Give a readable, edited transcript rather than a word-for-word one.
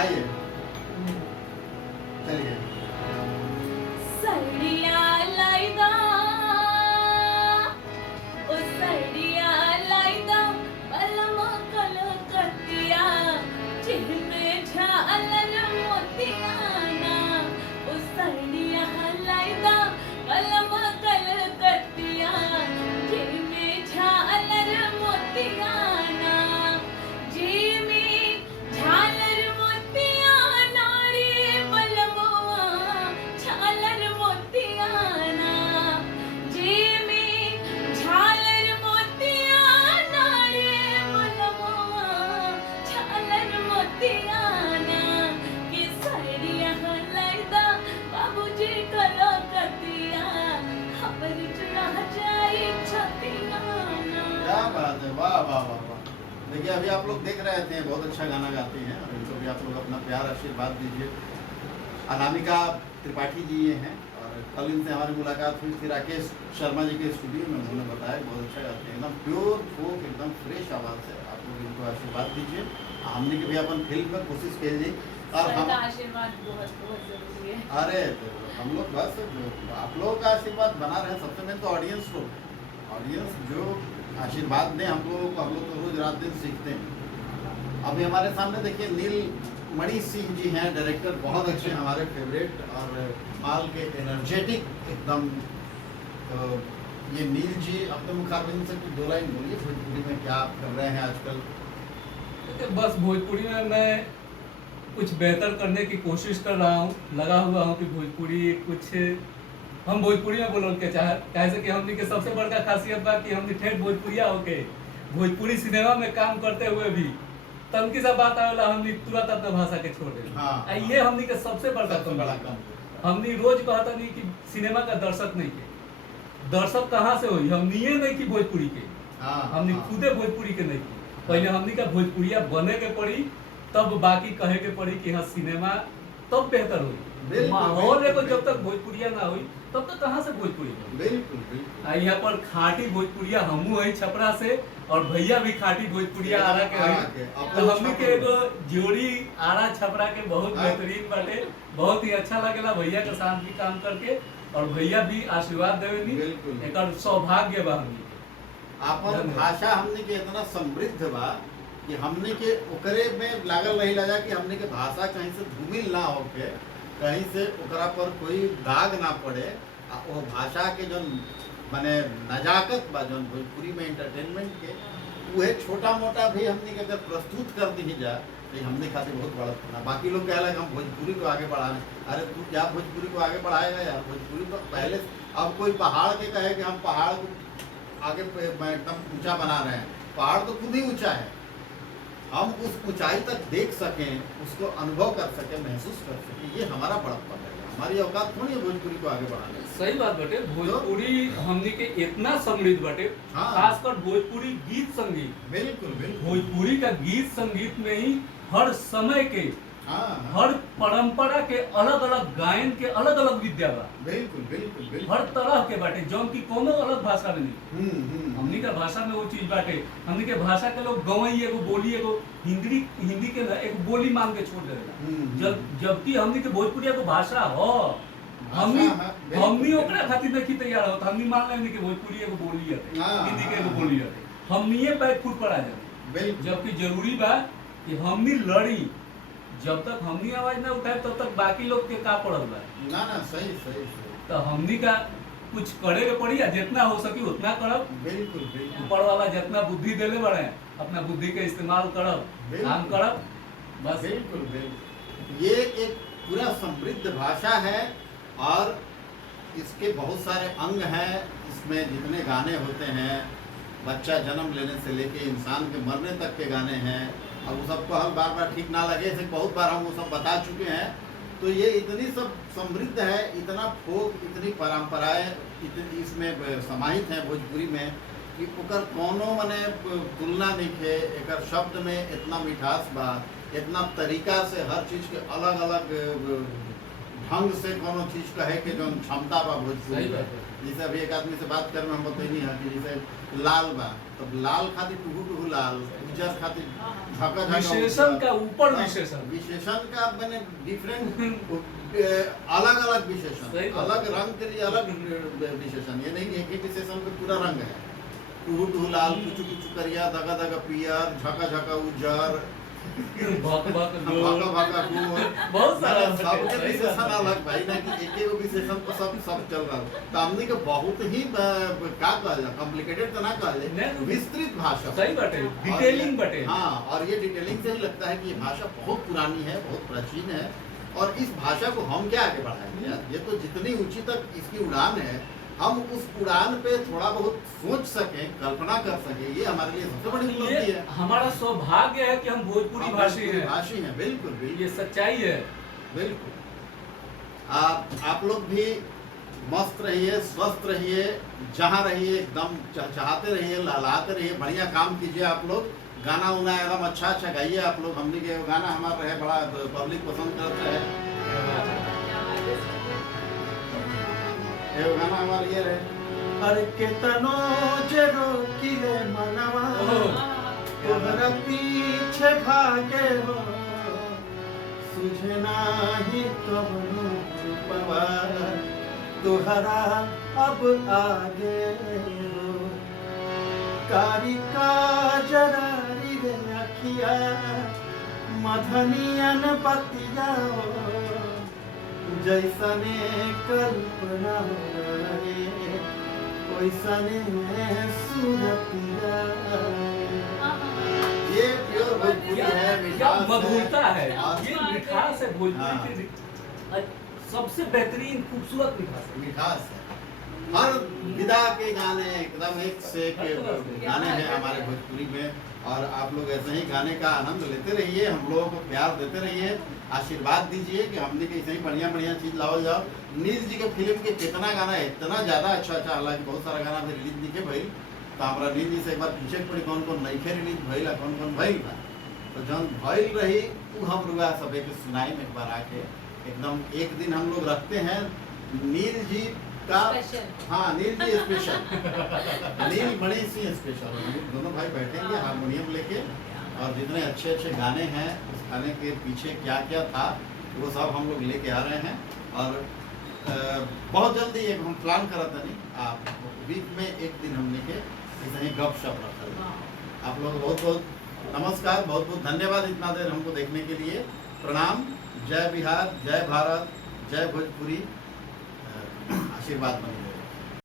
आइए चलिए। सड़िया लाइदा ओ सड़िया लाइदा बलम कल कतिया जिहमे झालर मोतियाना ओ सड़िया लाइदा बलम कल कतिया जिहमे झालर मोतियाना जिहमे झालर मोतियाना रे बलमवा झालर मोतियाना जिहमे झालर मोतियाना रे बलमवा झालर मोतियाना के सड़िया लाइदा बाबूजी कलो कतिया खबर चुरा जाई छतियाना। क्या बात है, वाह वाह वाह वाह। देखिए अभी आप लोग देख रहे थे बहुत अच्छा गाना गाती हैं और इनको भी आप लोग अपना प्यार आशीर्वाद दीजिए। अनामिका त्रिपाठी जी ये हैं और कल इनसे हमारी मुलाकात हुई थी राकेश शर्मा जी के स्टूडियो में। उन्होंने बताया बहुत अच्छा गाते हैं, एकदम प्योर फोक, एकदम फ्रेश आवाज़ है। आप लोग इनको आशीर्वाद दीजिए। हमने के भी अपन फिल्म में कोशिश कीजिए और हम सबका आशीर्वाद बहुत बहुत जरूरी है। अरे तो हम लोग बस आप लोगों का आशीर्वाद बना रहे। सबसे मेन तो ऑडियंस जो आशीर्वाद दें हम लोगों को, हम लोग तो रोज रात दिन सीखते हैं। अभी हमारे सामने देखिए नीलमणि सिंह जी हैं, डायरेक्टर बहुत अच्छे हमारे फेवरेट और माल के एनर्जेटिक एकदम। तो ये नील जी अपने मुखारबिंद से कुछ 2 लाइन बोलिए भोजपुरी में क्या आप कर रहे हैं आजकल। बस भोजपुरी में मैं कुछ बेहतर करने की कोशिश कर रहा हूँ, लगा हुआ हूँ कि भोजपुरी कुछ हम भोजपुरी में बोल के चाहे कैसे कि हमनी के सबसे बड़का खासियत बा कि हमनी ठेठ भोजपुरिया होके भोजपुरी सिनेमा में काम करते हुए भी तनकी सा बात आवेला हमनी तुरंत अपना भाषा के छोड़ दे। हाँ। ये हमनी के सबसे बड़का बड़ा कमी। काम हमनी रोज कहता नहीं कि सिनेमा का दर्शक नहीं के, दर्शक कहाँ से हुई? हमनी नहीं की भोजपुरी के, हमनी खुदे भोजपुरी के नहीं की। पहले हमनी का भोजपुरिया बने के पड़ी, तब बाकी कहे के पड़ी कि हाँ सिनेमा तब बेहतर हुई। माहौल एगो जब तक भोजपुरिया ना हुई तब तक कहाँ से भोजपुरी होई? बिल्कुल यहाँ पर खाटी भोजपुरिया हमू है छपरा से और भैया भी खाटी भोजपुरिया आरा के है। तो हमनी के एगो जोड़ी आरा छपरा के बहुत बेहतरीन बाटे, बहुत ही अच्छा लगेला भैया के साथ भी काम करके और भैया भी आशीर्वाद देवेनी। बिल्कुल। एकर सौभाग्य बा हमनी के। आपन भाषा हमने के इतना समृद्ध बा कि हमने के ओकरे में लागल रही लगा कि हमने के भाषा कहीं से धूमिल ना होके, कहीं से ओकरा पर कोई दाग ना पड़े। वो भाषा के जो माने नजाकत बा जो भोजपुरी में एंटरटेनमेंट के वह छोटा मोटा भी हमने के अगर प्रस्तुत कर दी जा तो हमने खातिर बहुत बड़ा होना। बाकी लोग कह लगे हम भोजपुरी को आगे बढ़ाने, अरे तू क्या भोजपुरी को आगे बढ़ाएगा यार? भोजपुरी तो पहले अब कोई पहाड़ के कहे कि हम पहाड़ को आगे एकदम ऊंचा बना रहे हैं। पहाड़ तो खुद ही ऊंचा है। हम उस ऊंचाई तक देख सकें, उसको अनुभव कर सकें, महसूस कर सकें, ये हमारा बड़प्पन है। हमारी औकात थोड़ी है भोजपुरी को आगे बढ़ाने। सही बात बटे, भोजपुरी हमनी के इतना समृद्ध बटे, हाँ। खासकर भोजपुरी गीत संगीत। बिल्कुल बिल्कुल। भोजपुरी का गीत संगीत में ही हर समय के हाँ हर परंपरा के अलग अलग गायन के अलग अलग विद्या बा। बिल्कुल बिल्कुल बिल्कुल। हर तरह के बाटे जौन की कोनो अलग भाषा में नहीं। हमनी का भाषा में वो चीज बाटे। हमनी के भाषा के लोग गवई एगो बोली एगो हिंदी के ना एक बोली मान के छोड़ देला। जबकि हमनी के भोजपुरी एगो भाषा हो। हमनी ओकरा खातिर नहीं तैयार हो। हमनी मान लेनी कि भोजपुरी एगो बोली है, हिंदी के एगो बोली है। हमनी पैर फुट पड़ा जाए। जबकि जरूरी बा कि हमनी लड़ी। जब तक हमनी आवाज ना उठाए तब तक बाकी लोग के का पड़ल बा। ना सही सही। तो हमनी का कुछ करे के पड़ी, जितना हो सके उतना करब। बिल्कुल बिल्कुल। ऊपर वाला जितना बुद्धि देले बड़े अपना बुद्धि के इस्तेमाल करब, काम करब बस। बिल्कुल बिल्कुल। ये एक पूरा समृद्ध भाषा है और इसके बहुत सारे अंग हैं। इसमें जितने गाने होते हैं, बच्चा जन्म लेने से लेके इंसान के मरने तक के गाने हैं। अब वो सबको हम बार बार ठीक ना लगे, ऐसे बहुत बार हम वो सब बता चुके हैं। तो ये इतनी सब समृद्ध है, इतना फोक, इतनी परंपराएं इतनी इसमें समाहित हैं भोजपुरी में कि ओकर कोनो मने तुलना नहीं है। एकर शब्द में इतना मिठास बा, इतना तरीका से हर चीज़ के अलग अलग ढंग से कोनो चीज कहे के जो क्षमता बा भोजपुरी सही में। बात है। जैसे अभी एक आदमी से बात कर में हम बतैनी है कि जैसे लाल बा, तो लाल खातिर टुहू टुहू लाल, उजर खातिर झका झका विशेषण का ऊपर हाँ, विशेषण। विशेषण का मैंने डिफरेंट अलग अलग विशेषण, सही बात। अलग रंग के लिए अलग विशेषण, ये नहीं एक ही विशेषण पे पूरा रंग है। टुहू टुहू लाल, कुचू कुचू करिया, दगा दगा पियर, झका झका उजर, भक भक भागा भागा गोल, बहुत सारा सबके सही बात विशेषण है। अलग भाई ना कि एक एक विशेषण पर सब चल रहा है। तो हमने के बहुत ही का कहल जा, कॉम्प्लिकेटेड तो ना कहल नहीं, जाए, तो विस्तृत भाषा सही बात है, और डिटेलिंग ये- बटे। हाँ, और ये डिटेलिंग से ही लगता है कि ये भाषा बहुत पुरानी है, बहुत प्राचीन है, और इस भाषा को हम क्या आगे बढ़ाएंगे यार? ये तो जितनी ऊंची तक इसकी उड़ान है, हम उस उड़ान पे थोड़ा बहुत सोच सकें, कल्पना कर सकें, ये हमारे लिए सबसे बड़ी उपलब्धि ये है। हमारा सौभाग्य है कि हम भोजपुरी हम भाषी भोजपुरी हैं। भाषी हैं, बिल्कुल बिल्कुल ये सच्चाई है। बिल्कुल। आप लोग भी मस्त रहिए, स्वस्थ रहिए, जहाँ रहिए एकदम चाहते रहिए, लहलाते रहिए, बढ़िया काम कीजिए। आप लोग गाना उना एकदम अच्छा अच्छा गाइए। आप लोग, हमने के गाना हमारा रहे बड़ा पब्लिक पसंद करता है। एगो गाना हमारा ये रहे, अरे केतनो जरो किले मनवा तोहरा पीछे भागे हो, सुझे नाही कबनो रूपवा तोहरा अब आगे हो। कारी का जरारी रे अखिया मधनियन पतिया हो, जैसने कल्पना रे वैसने सूरतिया। ये प्योर भोजपुरी क्या है, क्या मिठास मधुरता है, और ये मिठास है भोजपुरी हाँ। की सबसे बेहतरीन खूबसूरत मिठास है। मिठास है। हर विधा के गाने एकदम एक से एक गाने हैं हमारे भोजपुरी में, और आप लोग ऐसे ही गाने का आनंद लेते रहिए, हम लोगों को प्यार देते रहिए, आशीर्वाद दीजिए कि हमने के ऐसे ही बढ़िया बढ़िया चीज लाओ जाओ। नील जी के फिल्म के कितना गाना है, इतना ज्यादा अच्छा अच्छा, हालांकि बहुत सारा गाना भी रिलीज नहीं के भाई, तो हमारा नील जी से एक बार पूछे के पड़ी कौन कौन नहीं रिलीज भइल, कौन कौन भइल बा। तो जौन भइल रही वो हम रुआ सब एक सुनाई में एक बार आके, एकदम एक दिन हम लोग रखते हैं नील जी का, हाँ नील जी स्पेशल, नील मणि सिंह स्पेशल, दोनों भाई बैठेंगे हारमोनियम लेके, और जितने अच्छे अच्छे गाने हैं उस गाने के पीछे क्या क्या था वो सब हम लोग लेके आ रहे हैं। और बहुत जल्दी एक हम प्लान करते नहीं, आप वीक में एक दिन हमने के ऐसे ही गप शप रखा। आप लोग बहुत बहुत नमस्कार, बहुत बहुत धन्यवाद इतना देर हमको देखने के लिए। प्रणाम, जय बिहार, जय भारत, जय भोजपुरी, आशीर्वाद बने।